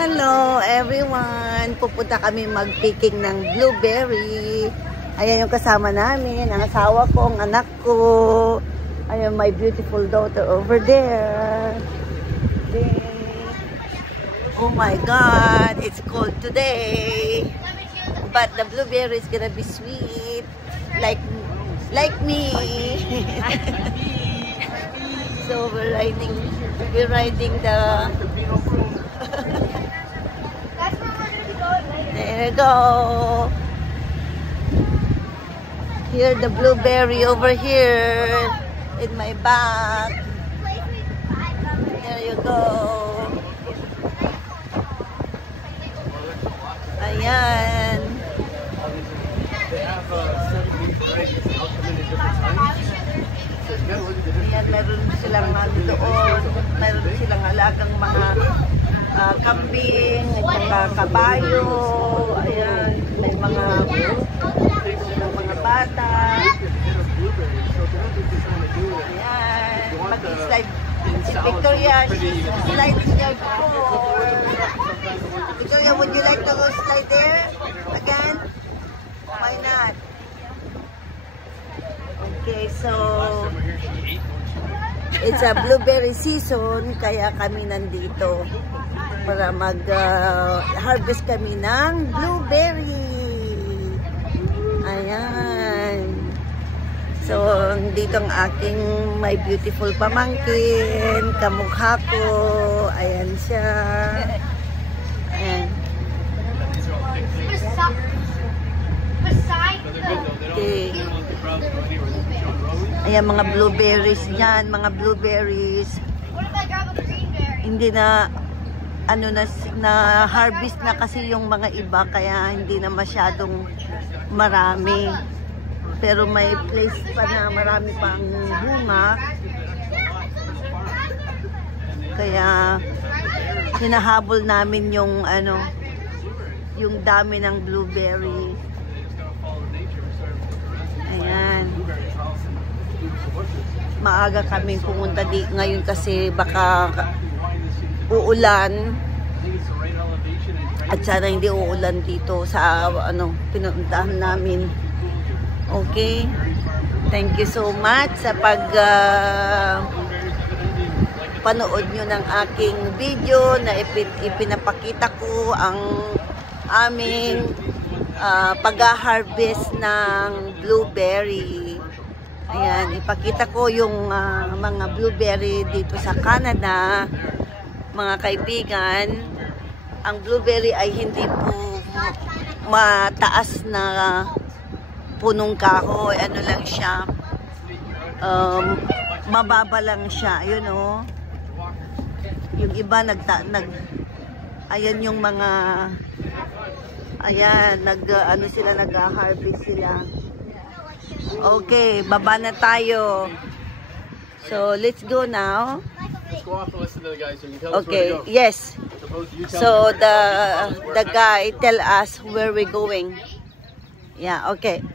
Hello everyone! Pupunta kami mag-picking ng blueberry. Ayan yung kasama namin, ang asawa ko, ang anak ko. Ayan my beautiful daughter over there. Oh my God! It's cold today. But the blueberry is gonna be sweet. Like me. So we're riding the there you go. Here the blueberry over here in my back. There you go. Ayan. Ayan, meron silang doon, meron silang alagang mga kambing, at saka kabayo. Ayan, may mga bata. Ayan, mag-slide si Victoria, she's sliding there before. Victoria, would you like to go slide there again? Why not? Okay, so it's a blueberry season, kaya kami nandito para mag-harvest kami ng blueberry. Ayan. So, dito ang aking my beautiful pamangkin, kamukha ko. Ayan siya. Ayan. Okay. Ayan mga blueberries yan, mga blueberries. Hindi na na harvest na kasi yung mga iba, kaya hindi na masyadong marami. Pero may place pa na marami pang bunga. Kaya hinahabol namin yung yung dami ng blueberry. Ayan. Maaga kaming pumunta ngayon kasi baka uulan. At sana hindi uulan dito sa pinuntahan namin. Okay? Thank you so much sa panood nyo ng aking video na ipinapakita ko ang aming pag-harvest ng blueberry. Ayan, ipakita ko yung mga blueberry dito sa Canada. Mga kaibigan, ang blueberry ay hindi po mataas na punong kahoy. Ano lang siya, mababa lang siya. Yun o. Yung iba ayan yung mga ayan, sila nag-harvest sila. Okay, baba na tayo. So, let's go now. Let's go off and listen to the guys so you tell us okay, where to go. yes. So, the guy tell us where we're going. Yeah, okay.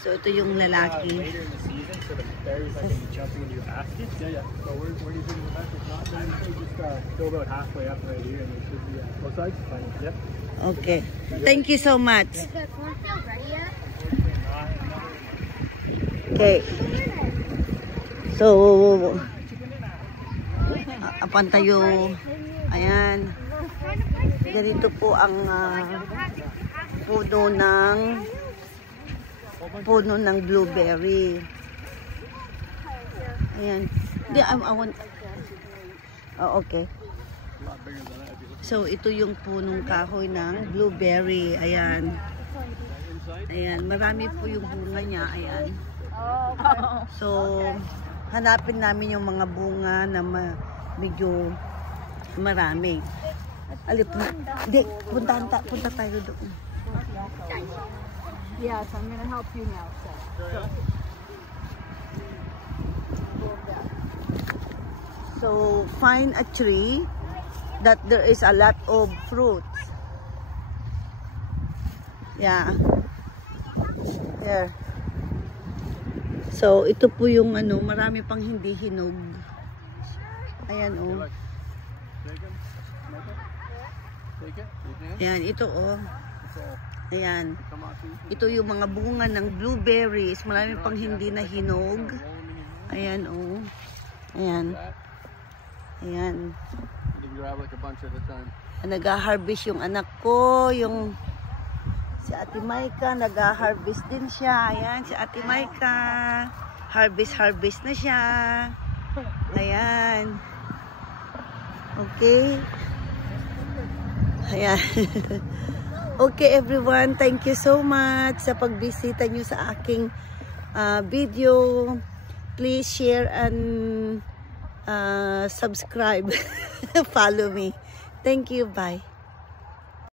So, ito yung lalaki. Later in the season, so the berries I think jumping into your basket. Yeah. So where do you think the basket? Not done. Just go about halfway up right here, and there should be both sides. Fine. Yep. Okay. Thank you so much. Okay. So, apan tayo. Ayan. Ganito po ang puno ng blueberry. Ayan. Di, I want. Oh, okay. So, ito yung punong kahoy ng blueberry. Ayan. Ayan. Marami po yung bunga niya. Ayan. So, hanapin namin yung mga bunga na medyo marami. Alip na. Hindi, punta tayo doon. Yes, I'm going to help you now. So, find a tree that there is a lot of fruits. Yeah. There. So, ito po yung marami pang hindi hinog. Ayan, oh. Take it. Ayan, ito oh. Ayan. Ito yung mga bunga ng blueberries. Marami pang hindi na hinog. Ayan oh. Ayan. Ayan. Grab like a bunch at a time. Nag-harvest yung anak ko, yung si Ate Maika, nag-harvest din siya. Ayan, si Ate Maika. Harvest na siya. Ayan. Okay. Ayan. Okay everyone, thank you so much sa pagbisita nyo sa aking video. Please share and subscribe. Follow me. Thank you. Bye.